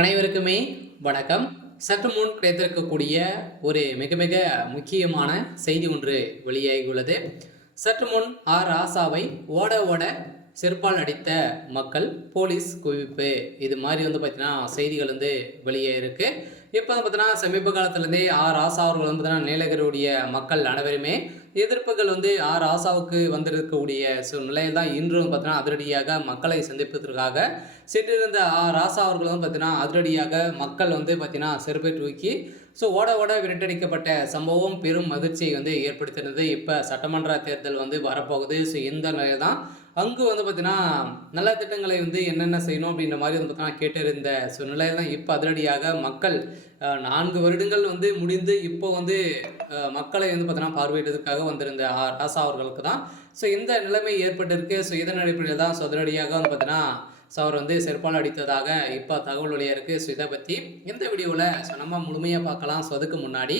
அனைவருக்குமே வணக்கம். சற்று முன் கிடைத்திருக்கக்கூடிய ஒரு மிக மிக முக்கியமான செய்தி ஒன்று வெளியாகியுள்ளது. சற்று முன் ராசாவை ஓட ஓட செருப்பால் அடித்த மக்கள், போலீஸ் குவிப்பு, இது மாதிரி பார்த்தீங்கன்னா செய்திகள் வெளியே இருக்கு. இப்போ பார்த்தீங்கன்னா சமீப காலத்துலேருந்தே ராசா அவர்கள் பார்த்தீங்கன்னா நீலகிரியுடைய மக்கள் அனைவருமே எதிர்ப்புகள் ராசாவுக்கு வந்திருக்கக்கூடிய நிலையில் தான் இன்றும் பார்த்தீங்கன்னா அதிரடியாக மக்களை சந்திப்பதற்காக சென்றிருந்த ராசா அவர்கள் பார்த்தீங்கன்னா அதிரடியாக மக்கள் பார்த்தீங்கன்னா செருப்பை தூக்கி ஓட ஓட விரட்டடிக்கப்பட்ட சம்பவம் பெரும் அதிர்ச்சியை ஏற்படுத்தினது. இப்போ சட்டமன்ற தேர்தல் வரப்போகுது. இந்த நிலையில் தான் அங்கு பார்த்தீங்கன்னா நல்ல திட்டங்களை என்னென்ன செய்யணும் அப்படின்ற மாதிரி பார்த்தீங்கன்னா கேட்டிருந்த நிலையில் தான் இப்போ அதிரடியாக மக்கள் 4 வருடங்கள் முடிந்து இப்போ மக்களை பார்த்தீங்கன்னா பார்வையிடுவதற்காக வந்திருந்த ராசா அவர்களுக்கு தான் இந்த நிலைமை ஏற்பட்டிருக்கு. இதன் அடிப்படையில் தான் அதிரடியாக பார்த்தீங்கன்னா அவர் செருப்பால் அடித்ததாக இப்போ தகவல் வழியாக இருக்குது. இதை பற்றி இந்த வீடியோவில் நம்ம முழுமையாக பார்க்கலாம். அதுக்கு முன்னாடி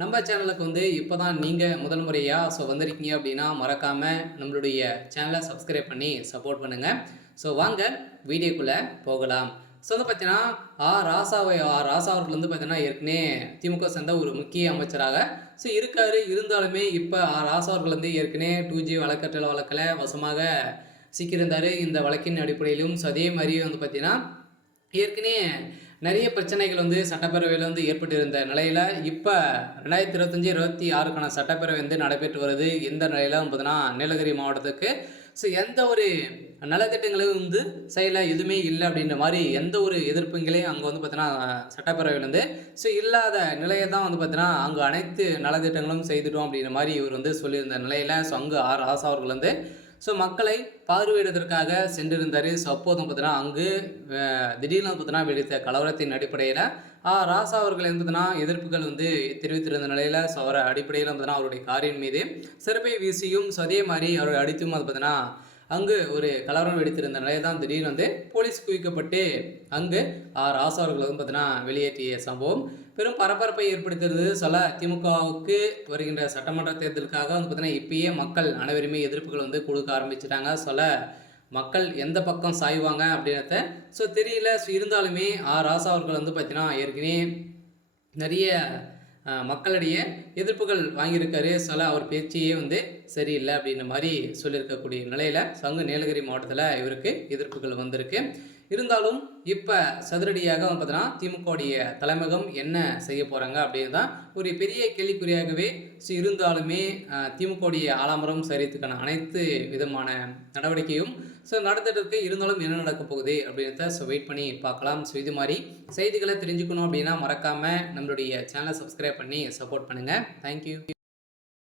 நம்ம சேனலுக்கு இப்போ தான் நீங்கள் முதல் முறையாக வந்திருக்கீங்க அப்படின்னா மறக்காமல் நம்மளுடைய சேனலை சப்ஸ்கிரைப் பண்ணி சப்போர்ட் பண்ணுங்கள். வாங்க வீடியோக்குள்ளே போகலாம். பார்த்தீங்கன்னா ராசா அவர்கள் பார்த்தீங்கன்னா ஏற்கனவே திமுக சேர்ந்த ஒரு முக்கிய அமைச்சராக இருக்காரு. இருந்தாலுமே இப்போ ராசா அவர்கள் ஏற்கனவே 2G வழக்கில் வசமாக சிக்கியிருந்தார். இந்த வழக்கின் அடிப்படையிலும் அதே மாதிரி பார்த்தீங்கன்னா ஏற்கனவே நிறைய பிரச்சனைகள் சட்டப்பேரவையில் ஏற்பட்டிருந்த நிலையில் இப்போ 2025-26க்கான சட்டப்பேரவை நடைபெற்று வருது. இந்த நிலையில் பார்த்தீங்கன்னா நீலகிரி மாவட்டத்துக்கு எந்த ஒரு நலத்திட்டங்களும் செயல எதுவுமே இல்லை அப்படின்ற மாதிரி எந்த ஒரு எதிர்ப்புங்களையும் அங்கே பார்த்தீங்கன்னா சட்டப்பேரவையிலேருந்து இல்லாத நிலையை தான் பார்த்தீங்கன்னா அங்கே அனைத்து நலத்திட்டங்களும் செய்துட்டோம் அப்படின்ற மாதிரி இவர் சொல்லியிருந்த நிலையில் அங்கே ராசா அவர்கள் மக்களை பார்வையிடுவதற்காக சென்றிருந்தார். அப்போதும் பார்த்தீங்கன்னா அங்கு திடீர்னு பார்த்தீங்கன்னா வெடித்த கலவரத்தின் அடிப்படையில் ராசா அவர்கள் பார்த்தீங்கன்னா எதிர்ப்புகள் தெரிவித்திருந்த நிலையில் அவரை அடிப்படையில் பார்த்தீங்கன்னா அவருடைய காரின் மீது செருப்பை வீசியும் அதே மாதிரி அவரை அடித்தும் பார்த்தீங்கன்னா அங்கு ஒரு கலவரம் வெடித்திருந்த நிலையில் தான் திடீர்னு போலீஸ் குவிக்கப்பட்டு அங்கு ராசா அவர்கள் பார்த்தீங்கன்னா வெளியேற்றிய சம்பவம் பெரும் பரபரப்பை ஏற்படுத்துறது. திமுகவுக்கு வருகின்ற சட்டமன்ற தேர்தலுக்காக பார்த்தீங்கன்னா இப்பயே மக்கள் அனைவருமே எதிர்ப்புகள் கொடுக்க ஆரம்பிச்சிட்டாங்க. மக்கள் எந்த பக்கம் சாய்வாங்க அப்படின்றத தெரியல. இருந்தாலுமே ராசா அவர்கள் பார்த்தீங்கன்னா ஏற்கனவே நிறைய மக்களிடையே எதிர்ப்புகள் வாங்கியிருக்காரு. அவர் பேச்சையே சரியில்லை அப்படின்ற மாதிரி சொல்லியிருக்கக்கூடிய நிலையில் அங்கு நீலகிரி மாவட்டத்தில் இவருக்கு எதிர்ப்புகள் வந்திருக்கு. இருந்தாலும் இப்போ சதுரடியாக பார்த்தீங்கன்னா திமுகவுடைய தலைமையகம் என்ன செய்ய போகிறாங்க அப்படின்னு தான் ஒரு பெரிய கேள்விக்குறியாகவே இருந்தாலுமே திமுகவுடைய ஆலமரம் சரித்துக்கான அனைத்து விதமான நடவடிக்கையும் நடந்துட்டு இருக்கு. இருந்தாலும் என்ன நடக்க போகுது அப்படின்றத வெயிட் பண்ணி பார்க்கலாம். இது மாதிரி செய்திகளை தெரிஞ்சுக்கணும் அப்படின்னா மறக்காமல் நம்மளுடைய சேனலை சப்ஸ்கிரைப் பண்ணி சப்போர்ட் பண்ணுங்கள். தேங்க்யூ.